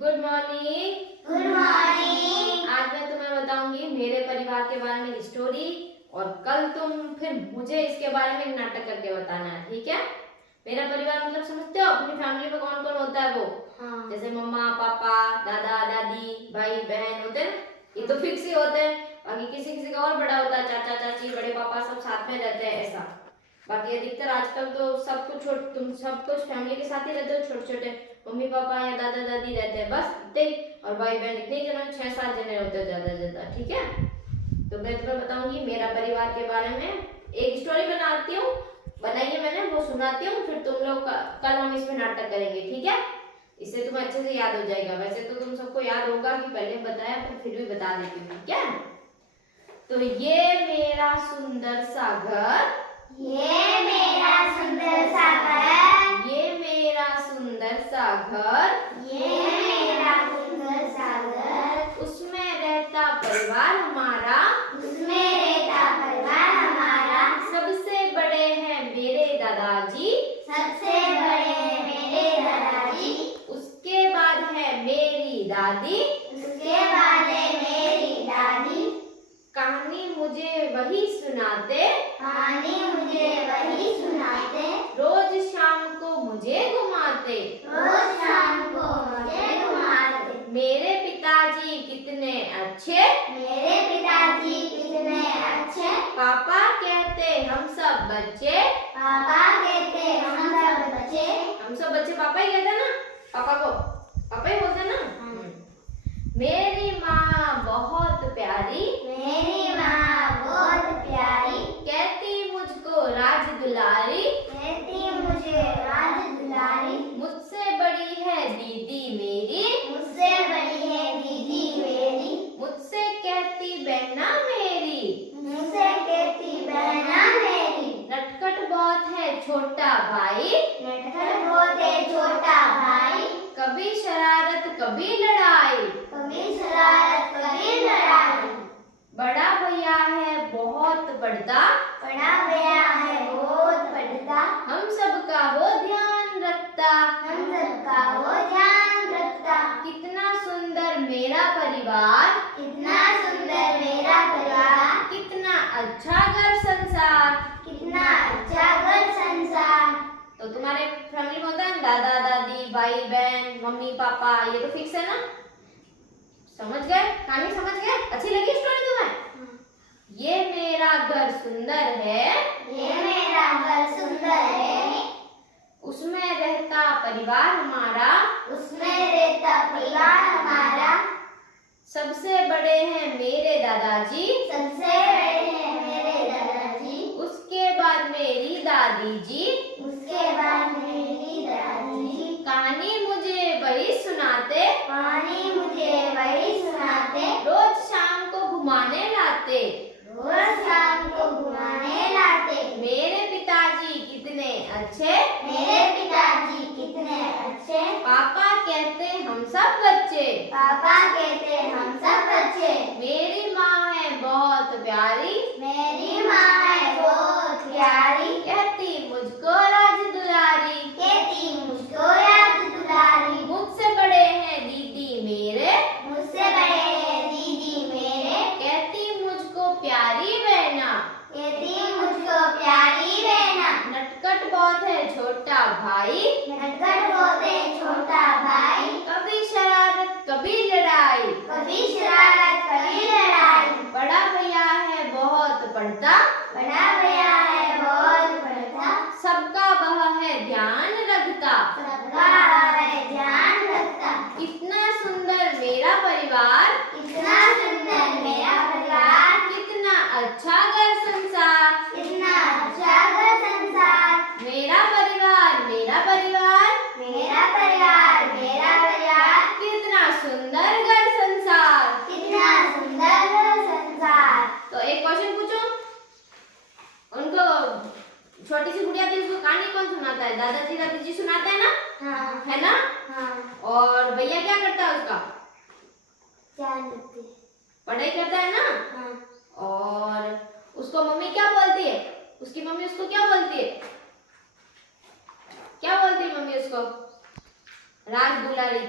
Good morning. Good morning. आज मैं तुम्हें बताऊंगी मेरे परिवार के बारे में स्टोरी, और कल तुम फिर मुझे इसके बारे में नाटक करके बताना है, ठीक है? मेरा परिवार मतलब समझते हो? अपनी फैमिली में कौन कौन होता है वो? हाँ। जैसे मम्मा पापा दादा दादी भाई बहन होते हैं, ये तो फिक्स ही होते हैं। बाकी किसी किसी का और बड़ा होता है, चाचा चाची बड़े पापा सब साथ में रहते हैं, ऐसा। बाकी अधिकतर आजकल तो सब कुछ तुम सब कुछ फैमिली के साथ ही रहते हो, छोटे छोटे मम्मी पापा या दादा दादी रहते हैं, बस इतने। और भाई बहन इतने जने 6-7 जने होते हैं ज्यादा से ज्यादा, ठीक है? तो मैं तुम्हें बताऊंगी मेरा परिवार के बारे में, एक स्टोरी बनाती हूँ, बनाइए मैंने, वो सुनाती हूँ, फिर तुम लोग कल हम इस पे नाटक करेंगे, ठीक है? इससे तुम्हें अच्छे से याद हो जाएगा। वैसे तो तुम सबको याद होगा कि पहले बताया, फिर भी बता देती हूँ, ठीक है? तो ये मेरा सुंदर सा घर, ये मेरा सुंदर सा घर, ये मेरा सुंदर सा घर, ये मेरा सुंदर सा घर, उसमें रहता परिवार हमारा, उसमें रहता परिवार हमारा, सबसे बड़े हैं मेरे दादाजी, सबसे बड़े हैं मेरे दादाजी, उसके बाद है मेरी दादी, उसके बाद है मेरी दादी, कहानी मुझे वही सुनाते, कहानी मुझे वही सुनाते, रोज शाम को मुझे घुमाते, रोज शाम को मुझे घुमाते। मेरे पिताजी कितने अच्छे, मेरे पिताजी कितने अच्छे, पापा कहते हम सब बच्चे, पापा कहते हम सब बच्चे, हम सब बच्चे पापा ही कहते हैं ना, पापा को पापा ही बोलते हैं ना। मेरी माँ बहुत प्यारी, मेरी माँ बहुत प्यारी, कहती मुझको राज दुलारी, कहती मुझे राज दुलारी, मुझसे बड़ी है दीदी मेरी, मुझसे बड़ी है दीदी मेरी, मुझसे कहती बहना मेरी, मुझसे कहती बहना मेरी, नटखट बहुत है छोटा भाई, नटखट बहुत है छोटा भाई, कभी शरारत कभी लड़ाई, कभी शरारत कभी लड़ाई, बड़ा भैया है बहुत पढ़ता, बड़ा भैया है बहुत पढ़ता, हम सबका वो ध्यान रखता, हम सबका वो ध्यान रखता, कितना सुंदर मेरा परिवार, कितना सुंदर मेरा परिवार, कितना अच्छा घर संसार। कितना अच्छा घर संसार। तो तुम्हारे फैमिली में होता है दादा दादी भाई बहन मम्मी पापा, ये तो फिक्स है ना? समझ गए? कहानी समझ गए? अच्छी लगी स्टोरी तुम्हें? ये मेरा घर सुंदर है, ये मेरा घर सुंदर है, उसमें रहता परिवार हमारा, उसमें रहता परिवार हमारा, सबसे बड़े हैं मेरे दादाजी, सबसे बड़े हैं मेरे दादाजी, उसके बाद मेरी दादी जी, उसके बाद मेरी दादी जी, कहानी मुझे वही सुनाते, कहानी मुझे वही सुनाते, रोज शाम को घुमाने लाते, रोज शाम को घुमाने लाते, मेरे पिताजी कितने अच्छे, मेरे पिताजी कितने अच्छे, पापा कहते हम सब बच्चे, पापा कहते हम सब बच्चे, मेरी माँ है बहुत प्यारी, मेरी माँ है बहुत प्यारी, कहती मुझको राज दुलारी, कहती मुझको राज दुलारी, मुझसे बड़े हैं दीदी मेरे, मुझसे बड़े हैं दीदी मेरे, कहती मुझको प्यारी बहना, कहती मुझको प्यारी बहना, नटखट बहुत है छोटा भाई, नटखट बहुत है छोटा भाई, कभी शरारत कभी लड़ाई, कभी शरारत कभी लड़ाई, बड़ा भैया है बहुत पढ़ता, बड़ा भैया है बहुत पढ़ता, सबका वह है ध्यान रखता, सबका है ध्यान रखता, इतना सुंदर मेरा परिवार, इतना सुंदर मेरा परिवार, कितना अच्छा घर संसार। इतना अच्छा घर संसार, मेरा परिवार मेरा परिवार, मेरा परिवार मेरा परिवार, कितना सुंदर घर संसार। कितना सुंदर घर संसार। तो एक क्वेश्चन पूछो, उनको छोटी सी गुड़िया थी, उसको कहानी कौन सुनाता है? दादाजी दादी जी सुनाते हैं ना? हाँ है ना? हाँ, और भैया क्या करता है उसका? ध्यान रखते, पढ़ाई करता है ना? हाँ, और उसको मम्मी क्या बोलती है? उसकी मम्मी उसको क्या बोलती है? क्या बोलती है मम्मी उसको? राज दुलारी। क्या